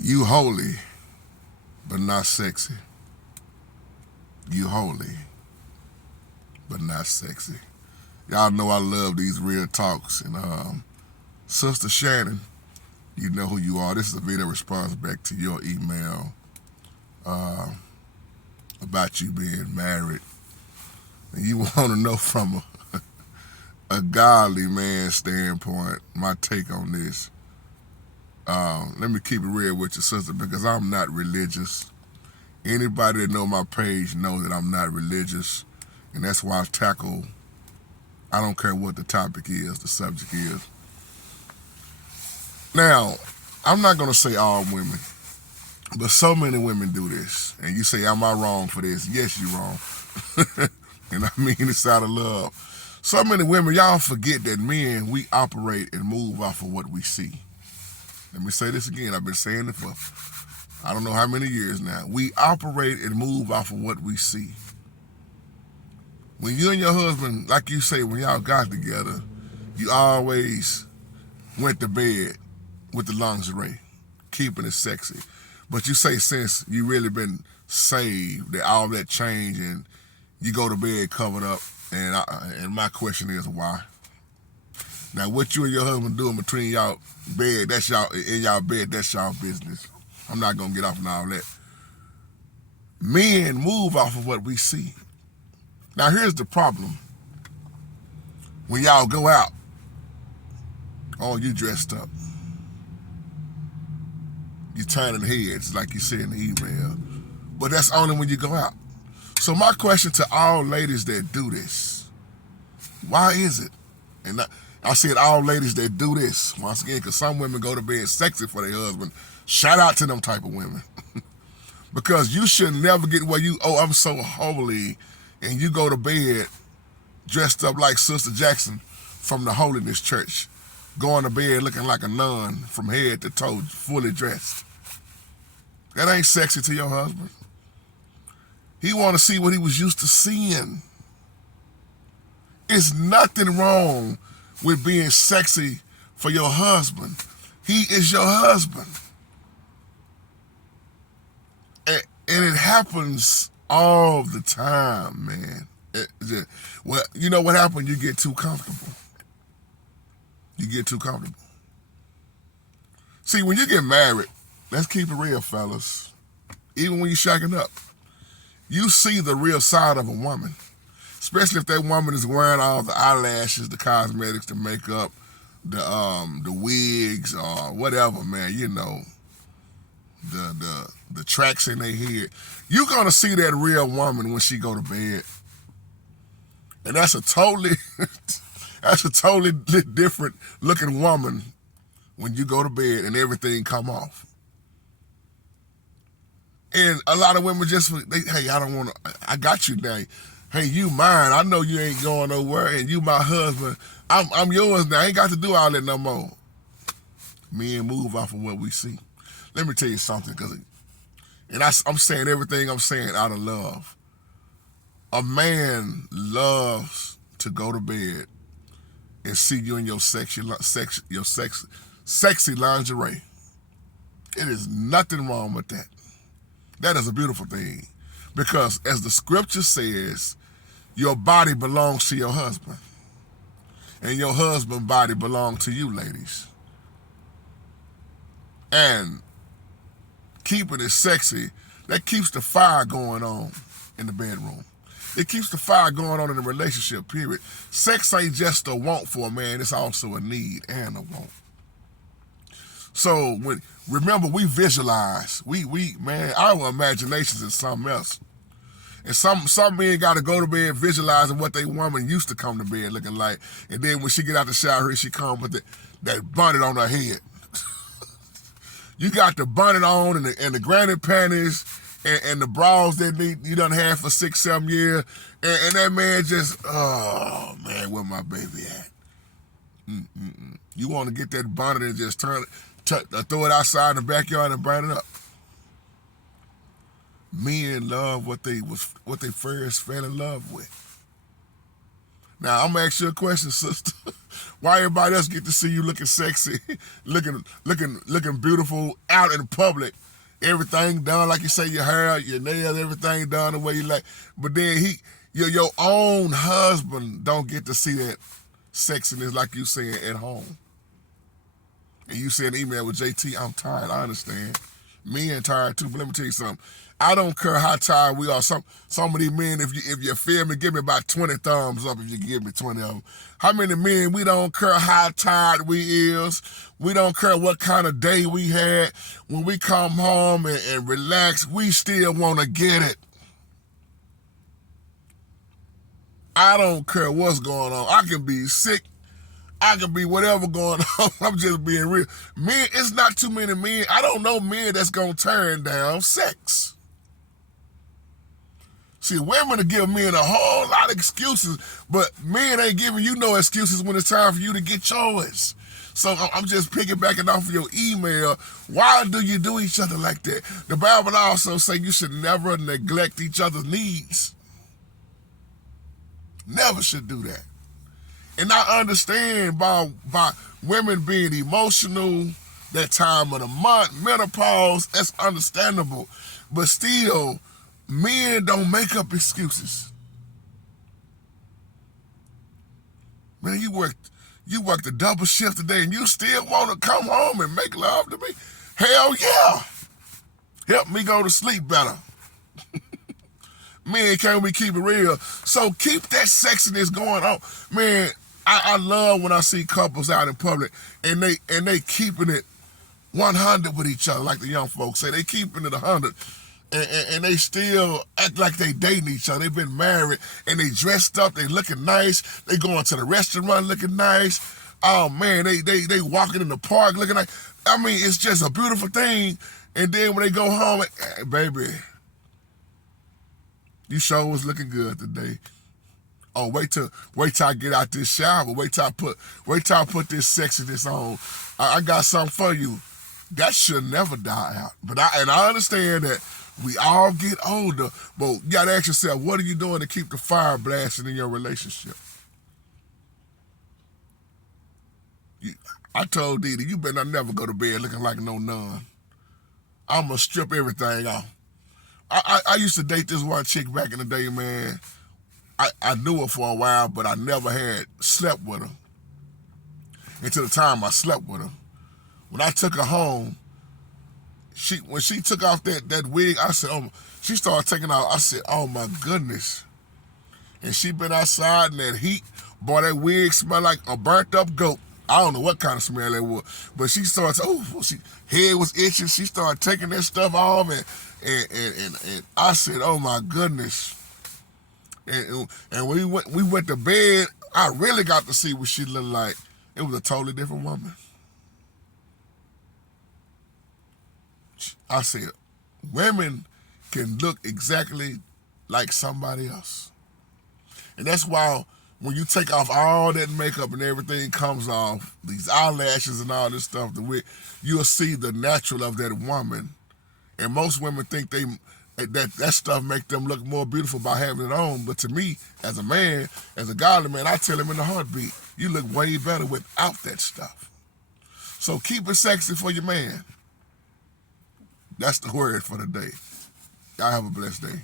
You holy, but not sexy. You holy, but not sexy. Y'all know I love these real talks. And Sister Shannon, you know who you are. This is a video response back to your email uh, about you being married. And you want to know from a godly man standpoint, my take on this. Let me keep it real with you, sister, because I'm not religious. Anybody that know my page know that I'm not religious, and that's why I don't care what the topic is, the subject is. Now, I'm not going to say all women, but so many women do this. And you say, am I wrong for this? Yes, you're wrong. And I mean this out of love. So many women, y'all forget that men, we operate and move off of what we see. Let me say this again. I've been saying it for I don't know how many years now. We operate and move off of what we see. When you and your husband, like you say, when y'all got together, you always went to bed with the lingerie, keeping it sexy. But you say since you really been saved, that all that changed and you go to bed covered up. And my question is why? Now, what you and your husband doing between y'all bed, that's y'all in y'all bed, that's y'all business. I'm not gonna get off on all that. Men move off of what we see. Now, here's the problem. When y'all go out, oh, you dressed up. You turning heads, like you said in the email. But that's only when you go out. So my question to all ladies that do this, why is it? And I said all ladies that do this, once again, because some women go to bed sexy for their husband. Shout out to them type of women. Because you should never get where I'm so holy, and you go to bed dressed up like Sister Jackson from the Holiness Church, going to bed looking like a nun from head to toe, fully dressed. That ain't sexy to your husband. He want to see what he was used to seeing. It's nothing wrong with being sexy for your husband. He is your husband. And it happens all the time, man. Well, you know what happened? You get too comfortable. You get too comfortable. See, when you get married, let's keep it real, fellas. Even when you're shacking up, you see the real side of a woman. Especially if that woman is wearing all the eyelashes, the cosmetics, the makeup, the wigs, or whatever, man. You know, the tracks in their head. You're gonna see that real woman when she go to bed, and that's a totally different looking woman when you go to bed and everything come off. And a lot of women hey, I don't want to. I got you now. Hey, you mine. I know you ain't going nowhere, and you my husband. I'm yours now. I ain't got to do all that no more. Men move off of what we see. Let me tell you something, I'm saying everything I'm saying out of love. A man loves to go to bed and see you in your sexy lingerie. It is nothing wrong with that. That is a beautiful thing. Because as the scripture says, your body belongs to your husband. And your husband's body belongs to you, ladies. And keeping it sexy, that keeps the fire going on in the bedroom. It keeps the fire going on in the relationship, period. Sex ain't just a want for a man, it's also a need and a want. So remember, we visualize. Man, our imaginations is something else. And some men got to go to bed visualizing what they woman used to come to bed looking like. And then when she get out the shower, she come with that bonnet on her head. You got the bonnet on and the granny panties and the bras that you done had for 6-7 years. And that man just, oh, man, where my baby at? You want to get that bonnet and just throw it outside in the backyard and burn it up. Men love what they first fell in love with. Now I'm gonna ask you a question, sister. Why everybody else get to see you looking sexy, looking beautiful out in public? Everything done like you say, your hair, your nails, everything done the way you like. But then your own husband don't get to see that sexiness like you saying at home. And you send an email with JT, I'm tired, I understand. Men tired too, but let me tell you something. I don't care how tired we are. Some of these men, if you feel me, give me about 20 thumbs up if you give me 20 of them. How many men, we don't care how tired we is. We don't care what kind of day we had. When we come home and relax, we still want to get it. I don't care what's going on. I can be sick. I can be whatever going on. I'm just being real. Men, it's not too many men. I don't know men that's going to turn down sex. See, women will give men a whole lot of excuses, but men ain't giving you no excuses when it's time for you to get yours. So I'm just piggybacking off of your email. Why do you do each other like that? The Bible also say you should never neglect each other's needs. Never should do that. And I understand by women being emotional, that time of the month, menopause, that's understandable. But still, men don't make up excuses. Man, you worked a double shift today and you still want to come home and make love to me? Hell yeah. Help me go to sleep better. Man, can we keep it real? So keep that sexiness going on. Man, I love when I see couples out in public and they keeping it 100 with each other, like the young folks say. They keeping it 100. And they still act like they dating each other. They've been married and they dressed up, they looking nice. They going to the restaurant looking nice. Oh man, they walking in the park looking like, I mean, it's just a beautiful thing. And then when they go home, hey, baby, you sure was looking good today. Oh, wait till I get out this shower. Wait till I put this sexiness on. I got something for you. That should never die out. But I understand that we all get older, but you gotta ask yourself, what are you doing to keep the fire blasting in your relationship? I told Didi, you better never go to bed looking like no nun. I'm gonna strip everything off. I used to date this one chick back in the day, man. I knew her for a while, but I never had slept with her until the time I slept with her. When I took her home, when she took off that wig, I said, oh, she started taking off. I said, oh my goodness. And she been outside in that heat. Boy, that wig smelled like a burnt up goat. I don't know what kind of smell that was, but she started, she head was itching. She started taking that stuff off, and I said, oh my goodness. And when we went to bed, I really got to see what she looked like. It was a totally different woman. I said, women can look exactly like somebody else. And that's why when you take off all that makeup and everything comes off, these eyelashes and all this stuff, you'll see the natural of that woman. And most women think that stuff make them look more beautiful by having it on. But to me, as a man, as a godly man, I tell him in a heartbeat, you look way better without that stuff. So keep it sexy for your man. That's the word for the day. Y'all have a blessed day.